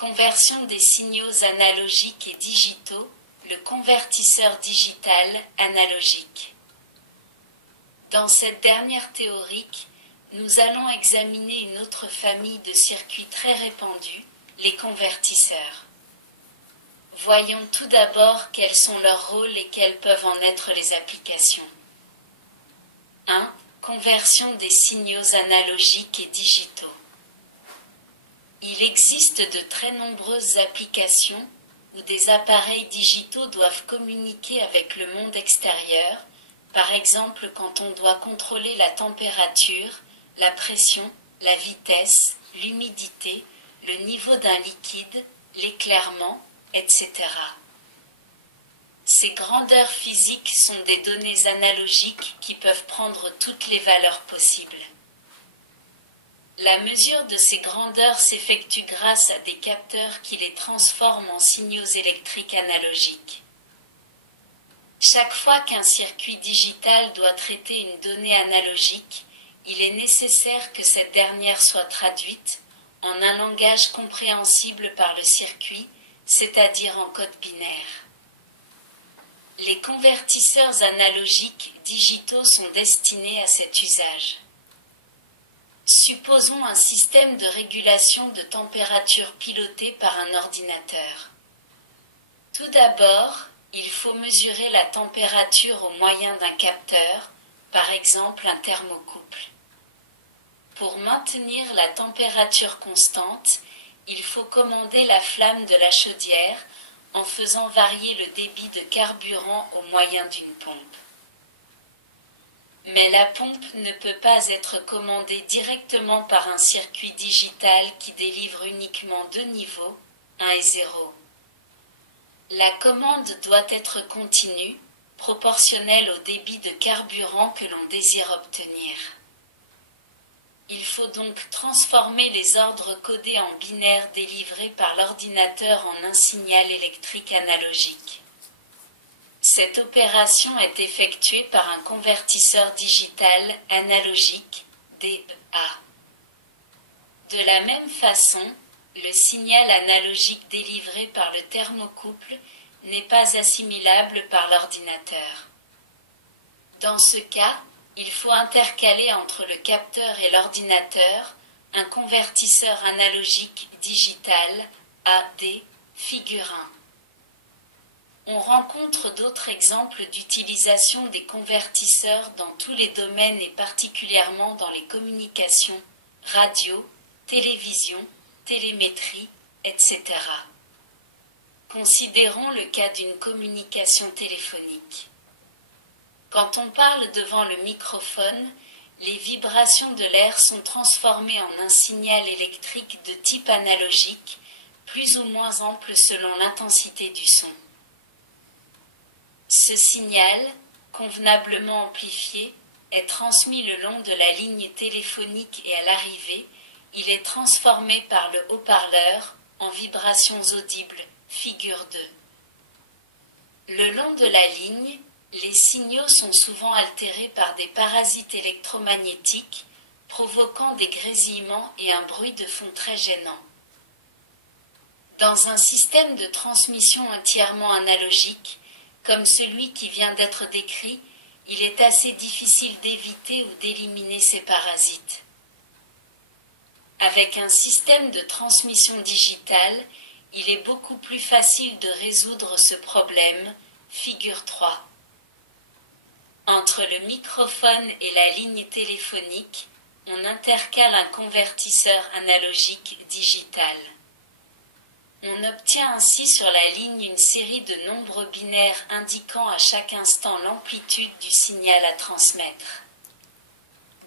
Conversion des signaux analogiques et digitaux, le convertisseur digital analogique. Dans cette dernière théorique, nous allons examiner une autre famille de circuits très répandus, les convertisseurs. Voyons tout d'abord quels sont leurs rôles et quelles peuvent en être les applications. 1. Conversion des signaux analogiques et digitaux. Il existe de très nombreuses applications où des appareils digitaux doivent communiquer avec le monde extérieur, par exemple quand on doit contrôler la température, la pression, la vitesse, l'humidité, le niveau d'un liquide, l'éclairement, etc. Ces grandeurs physiques sont des données analogiques qui peuvent prendre toutes les valeurs possibles. La mesure de ces grandeurs s'effectue grâce à des capteurs qui les transforment en signaux électriques analogiques. Chaque fois qu'un circuit digital doit traiter une donnée analogique, il est nécessaire que cette dernière soit traduite en un langage compréhensible par le circuit, c'est-à-dire en code binaire. Les convertisseurs analogiques digitaux sont destinés à cet usage. Supposons un système de régulation de température piloté par un ordinateur. Tout d'abord, il faut mesurer la température au moyen d'un capteur, par exemple un thermocouple. Pour maintenir la température constante, il faut commander la flamme de la chaudière en faisant varier le débit de carburant au moyen d'une pompe. Mais la pompe ne peut pas être commandée directement par un circuit digital qui délivre uniquement deux niveaux, 1 et 0. La commande doit être continue, proportionnelle au débit de carburant que l'on désire obtenir. Il faut donc transformer les ordres codés en binaire délivrés par l'ordinateur en un signal électrique analogique. Cette opération est effectuée par un convertisseur digital analogique, DA. De la même façon, le signal analogique délivré par le thermocouple n'est pas assimilable par l'ordinateur. Dans ce cas, il faut intercaler entre le capteur et l'ordinateur un convertisseur analogique digital, AD, figure 1. On rencontre d'autres exemples d'utilisation des convertisseurs dans tous les domaines et particulièrement dans les communications, radio, télévision, télémétrie, etc. Considérons le cas d'une communication téléphonique. Quand on parle devant le microphone, les vibrations de l'air sont transformées en un signal électrique de type analogique, plus ou moins ample selon l'intensité du son. Ce signal, convenablement amplifié, est transmis le long de la ligne téléphonique et à l'arrivée, il est transformé par le haut-parleur en vibrations audibles, figure 2. Le long de la ligne, les signaux sont souvent altérés par des parasites électromagnétiques, provoquant des grésillements et un bruit de fond très gênant. Dans un système de transmission entièrement analogique, comme celui qui vient d'être décrit, il est assez difficile d'éviter ou d'éliminer ces parasites. Avec un système de transmission digitale, il est beaucoup plus facile de résoudre ce problème, figure 3. Entre le microphone et la ligne téléphonique, on intercale un convertisseur analogique digital. On obtient ainsi sur la ligne une série de nombres binaires indiquant à chaque instant l'amplitude du signal à transmettre.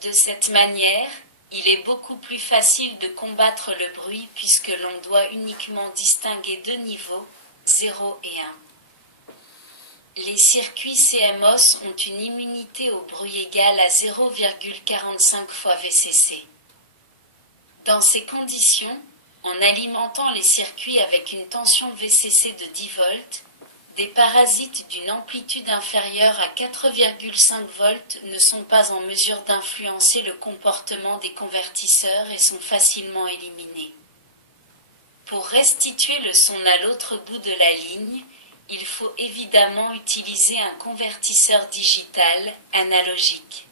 De cette manière, il est beaucoup plus facile de combattre le bruit puisque l'on doit uniquement distinguer deux niveaux, 0 et 1. Les circuits CMOS ont une immunité au bruit égale à 0,45 fois VCC. Dans ces conditions, en alimentant les circuits avec une tension VCC de 10 volts, des parasites d'une amplitude inférieure à 4,5 volts ne sont pas en mesure d'influencer le comportement des convertisseurs et sont facilement éliminés. Pour restituer le son à l'autre bout de la ligne, il faut évidemment utiliser un convertisseur digital analogique.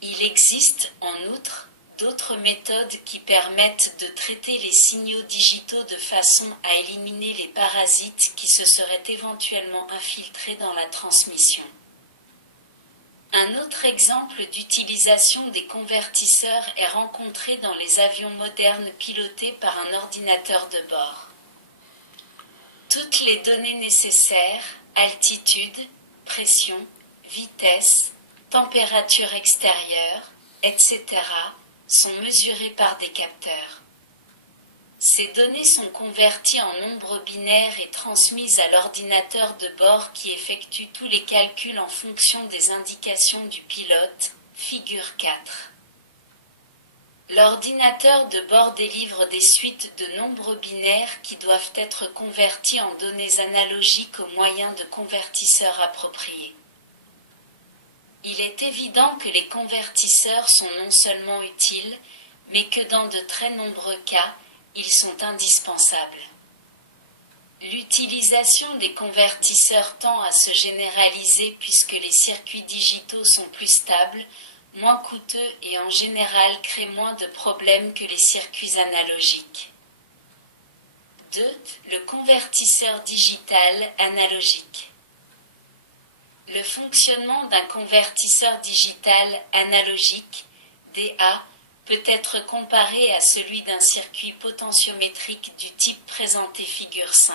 Il existe, en outre, d'autres méthodes qui permettent de traiter les signaux digitaux de façon à éliminer les parasites qui se seraient éventuellement infiltrés dans la transmission. Un autre exemple d'utilisation des convertisseurs est rencontré dans les avions modernes pilotés par un ordinateur de bord. Toutes les données nécessaires, altitude, pression, vitesse, température extérieure, etc., sont mesurées par des capteurs. Ces données sont converties en nombres binaires et transmises à l'ordinateur de bord qui effectue tous les calculs en fonction des indications du pilote, figure 4. L'ordinateur de bord délivre des suites de nombres binaires qui doivent être convertis en données analogiques au moyen de convertisseurs appropriés. Il est évident que les convertisseurs sont non seulement utiles, mais que dans de très nombreux cas, ils sont indispensables. L'utilisation des convertisseurs tend à se généraliser puisque les circuits digitaux sont plus stables, moins coûteux et en général créent moins de problèmes que les circuits analogiques. 2. Le convertisseur digital analogique. Le fonctionnement d'un convertisseur digital analogique, DA, peut être comparé à celui d'un circuit potentiométrique du type présenté figure 5.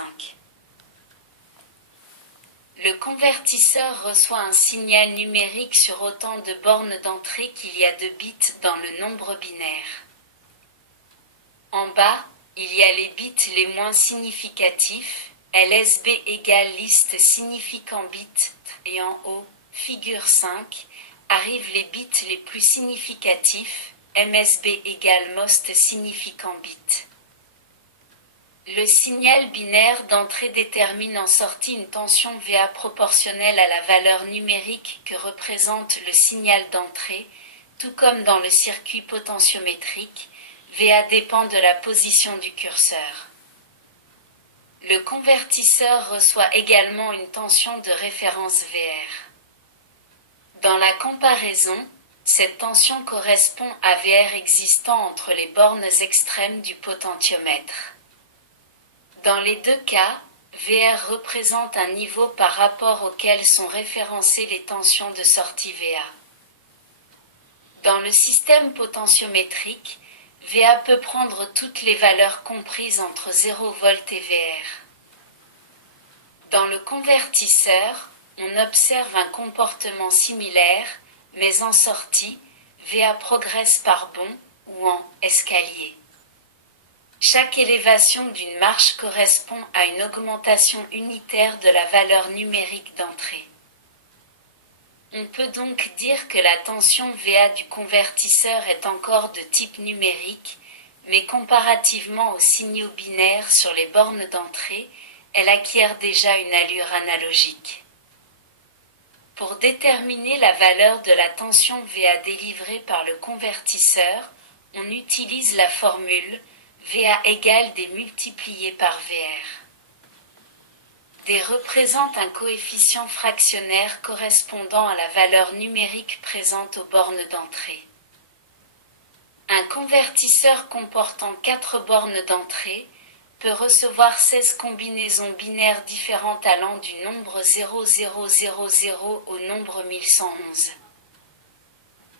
Le convertisseur reçoit un signal numérique sur autant de bornes d'entrée qu'il y a de bits dans le nombre binaire. En bas, il y a les bits les moins significatifs, LSB égale liste significant bits, et en haut, figure 5, arrivent les bits les plus significatifs, MSB égale most significant bit. Le signal binaire d'entrée détermine en sortie une tension VA proportionnelle à la valeur numérique que représente le signal d'entrée, tout comme dans le circuit potentiométrique, VA dépend de la position du curseur. Le convertisseur reçoit également une tension de référence VR. Dans la comparaison, cette tension correspond à VR existant entre les bornes extrêmes du potentiomètre. Dans les deux cas, VR représente un niveau par rapport auquel sont référencées les tensions de sortie VA. Dans le système potentiométrique, VA peut prendre toutes les valeurs comprises entre 0 V et VR. Dans le convertisseur, on observe un comportement similaire, mais en sortie, VA progresse par bond ou en escalier. Chaque élévation d'une marche correspond à une augmentation unitaire de la valeur numérique d'entrée. On peut donc dire que la tension VA du convertisseur est encore de type numérique, mais comparativement aux signaux binaires sur les bornes d'entrée, elle acquiert déjà une allure analogique. Pour déterminer la valeur de la tension VA délivrée par le convertisseur, on utilise la formule VA égale D multiplié par VR. D représente un coefficient fractionnaire correspondant à la valeur numérique présente aux bornes d'entrée. Un convertisseur comportant 4 bornes d'entrée peut recevoir 16 combinaisons binaires différentes allant du nombre 0000 au nombre 1111.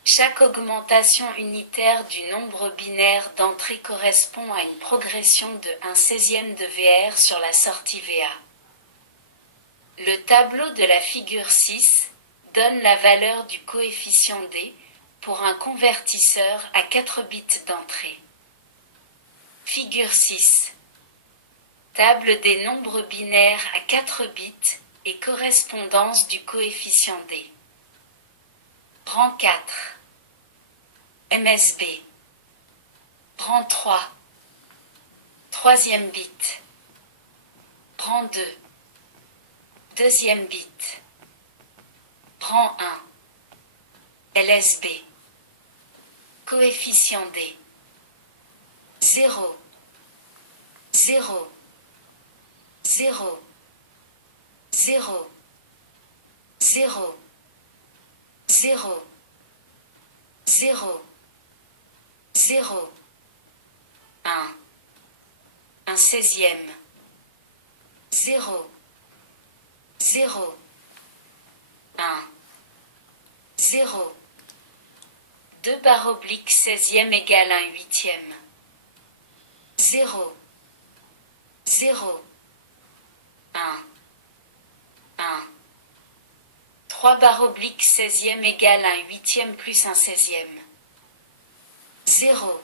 Chaque augmentation unitaire du nombre binaire d'entrée correspond à une progression de 1/16 de VR sur la sortie VA. Le tableau de la figure 6 donne la valeur du coefficient D pour un convertisseur à 4 bits d'entrée. Figure 6. Table des nombres binaires à 4 bits et correspondance du coefficient D. Rang 4. MSB. Rang 3. Troisième bit. Rang 2. Deuxième bit. Rang 1. LSB. Coefficient D. 0. 0, 0, 0, 0, 0, 0, 0, 1 16e, 0, 0, 1, 0, 2 barre oblique 16e égale 1 huitième, 0, 0, 1, 1, 3 barre oblique 16e égale 1 huitième plus 1 16e, 0,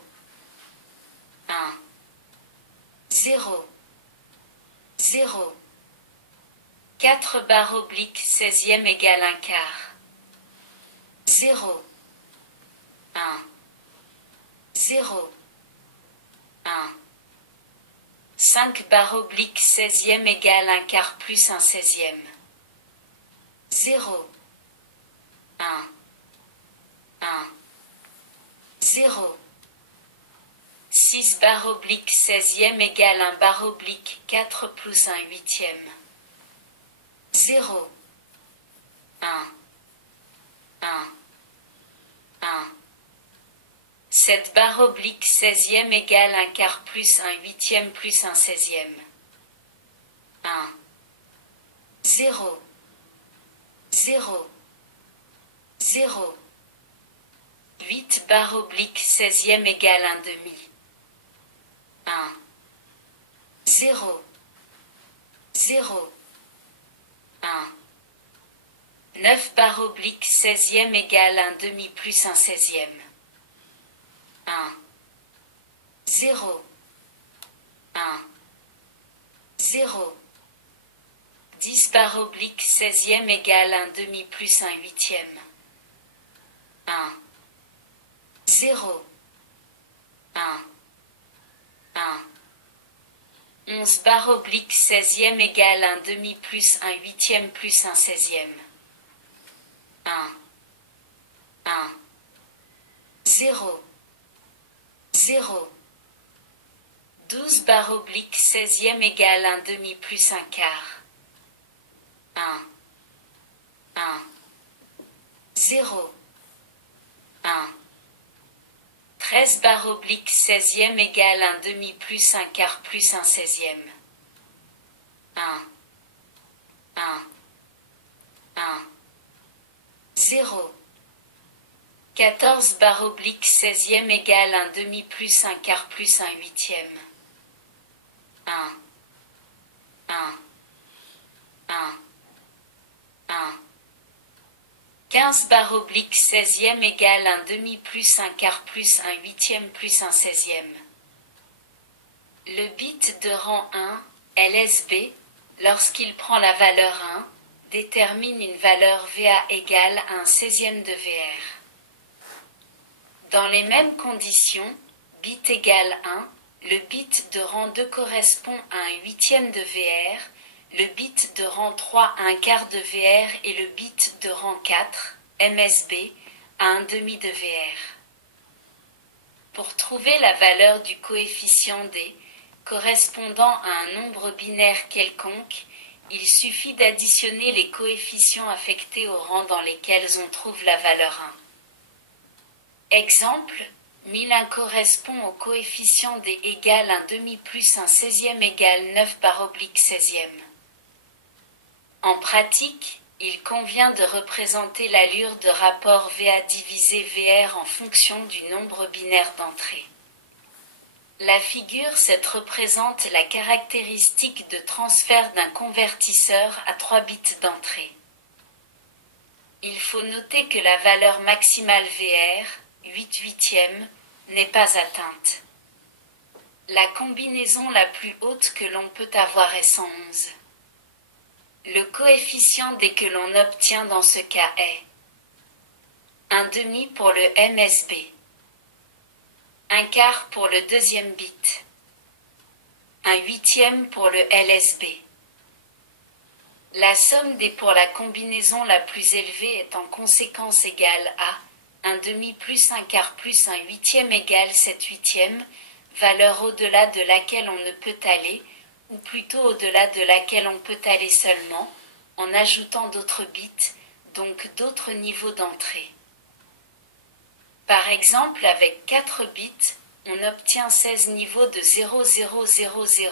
1, 0, 0, 4 barre oblique 16e égale 1 quart, 0, 1, 0, 1, 5 barre oblique 16e égale 1 quart plus 1 16e, 0, 1, 1, 0, 6 barre oblique 16e égale 1 barre oblique 4 plus 1 huitième, 0, 1, 1, 1, 7 barre oblique 16e égale 1 quart plus 1 huitième plus 1 16e, 1, 0, 0, 0, 8 barre oblique 16e égale 1 demi, 1, 0, 0, 1, 9 barre oblique 16e égale 1 demi plus 1 16e, 1, 0, 1, 0, 10 barre oblique 16e égale 1 demi plus 1 huitième, 1, 0, 1, 1, 11 barre oblique 16e égale 1 demi plus 1 huitième plus 1 16e, 1, 1, 0, 0, 12 barre oblique 16e égale 1 demi plus 1 quart, 1, 1, 0, 1, 13 barre oblique 16e égale 1 demi plus 1 quart plus 1 16e, 1, 1, 1, 0, 14 barre oblique 16e égale 1 demi plus 1 quart plus 1 huitième, 1, 1, 1, 1, 15 barre oblique 16e égale 1 demi plus 1 quart plus 1 huitième plus 1 16e. Le bit de rang 1, LSB, lorsqu'il prend la valeur 1, détermine une valeur VA égale à 1 16e de VR. Dans les mêmes conditions, bit égale 1, le bit de rang 2 correspond à 1 huitième de VR, le bit de rang 3 à 1 quart de VR et le bit de rang 4, MSB, à 1 demi de VR. Pour trouver la valeur du coefficient D, correspondant à un nombre binaire quelconque, il suffit d'additionner les coefficients affectés aux rangs dans lesquels on trouve la valeur 1. Exemple, 1001 correspond au coefficient D égale 1 demi plus 1 16e égale 9 barre oblique 16e. En pratique, il convient de représenter l'allure de rapport VA divisé VR en fonction du nombre binaire d'entrée. La figure 7 représente la caractéristique de transfert d'un convertisseur à 3 bits d'entrée. Il faut noter que la valeur maximale VR, 8 huitièmes, n'est pas atteinte. La combinaison la plus haute que l'on peut avoir est 111. Le coefficient D que l'on obtient dans ce cas est 1 demi pour le MSB, 1 quart pour le deuxième bit, 1 huitième pour le LSB. La somme des pour la combinaison la plus élevée est en conséquence égale à 1 demi plus 1 quart plus 1 huitième égale 7 huitièmes, valeur au-delà de laquelle on ne peut aller, ou plutôt au-delà de laquelle on peut aller seulement, en ajoutant d'autres bits, donc d'autres niveaux d'entrée. Par exemple, avec 4 bits, on obtient 16 niveaux de 0000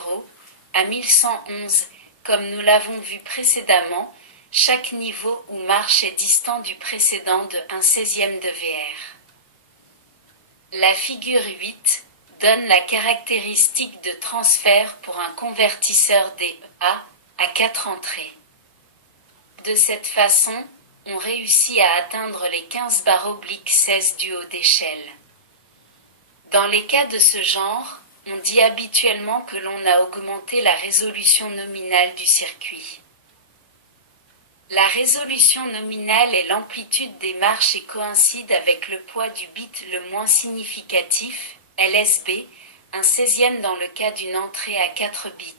à 1111, comme nous l'avons vu précédemment, chaque niveau ou marche est distant du précédent de 1/16 de VR. La figure 8 donne la caractéristique de transfert pour un convertisseur DA à 4 entrées. De cette façon, on réussit à atteindre les 15/16 du haut d'échelle. Dans les cas de ce genre, on dit habituellement que l'on a augmenté la résolution nominale du circuit. La résolution nominale est l'amplitude des marches et coïncide avec le poids du bit le moins significatif, LSB, 1/16 dans le cas d'une entrée à 4 bits.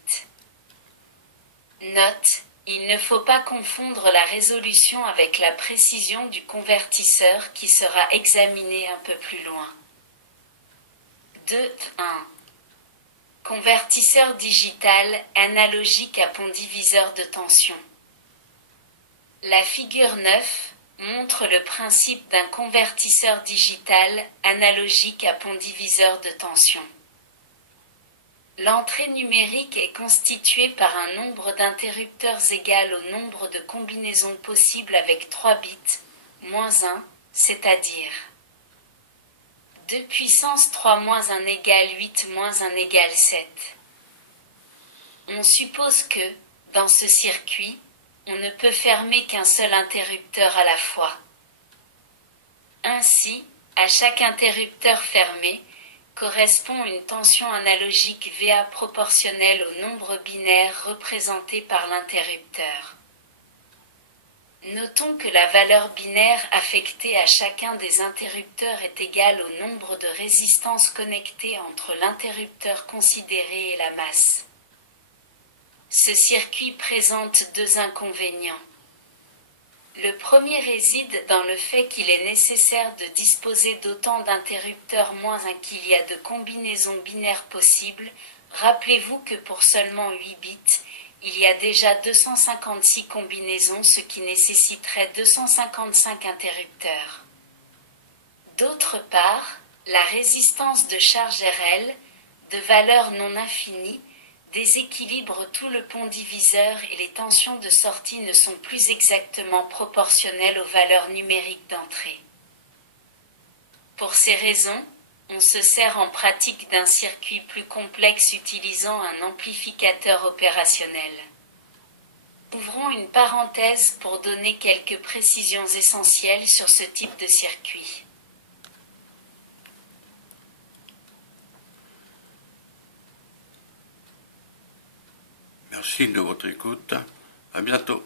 Note, il ne faut pas confondre la résolution avec la précision du convertisseur qui sera examinée un peu plus loin. 2.1. Convertisseur digital analogique à pont diviseur de tension. La figure 9 montre le principe d'un convertisseur digital analogique à pont diviseur de tension. L'entrée numérique est constituée par un nombre d'interrupteurs égal au nombre de combinaisons possibles avec 3 bits, moins 1, c'est-à-dire 2 puissance 3 moins 1 égale 8 moins 1 égale 7. On suppose que, dans ce circuit, on ne peut fermer qu'un seul interrupteur à la fois. Ainsi, à chaque interrupteur fermé, correspond une tension analogique VA proportionnelle au nombre binaire représenté par l'interrupteur. Notons que la valeur binaire affectée à chacun des interrupteurs est égale au nombre de résistances connectées entre l'interrupteur considéré et la masse. Ce circuit présente 2 inconvénients. Le premier réside dans le fait qu'il est nécessaire de disposer d'autant d'interrupteurs moins 1 qu'il y a de combinaisons binaires possibles. Rappelez-vous que pour seulement 8 bits, il y a déjà 256 combinaisons, ce qui nécessiterait 255 interrupteurs. D'autre part, la résistance de charge RL, de valeur non infinie, déséquilibre tout le pont diviseur et les tensions de sortie ne sont plus exactement proportionnelles aux valeurs numériques d'entrée. Pour ces raisons, on se sert en pratique d'un circuit plus complexe utilisant un amplificateur opérationnel. Ouvrons une parenthèse pour donner quelques précisions essentielles sur ce type de circuit. Merci de votre écoute. À bientôt.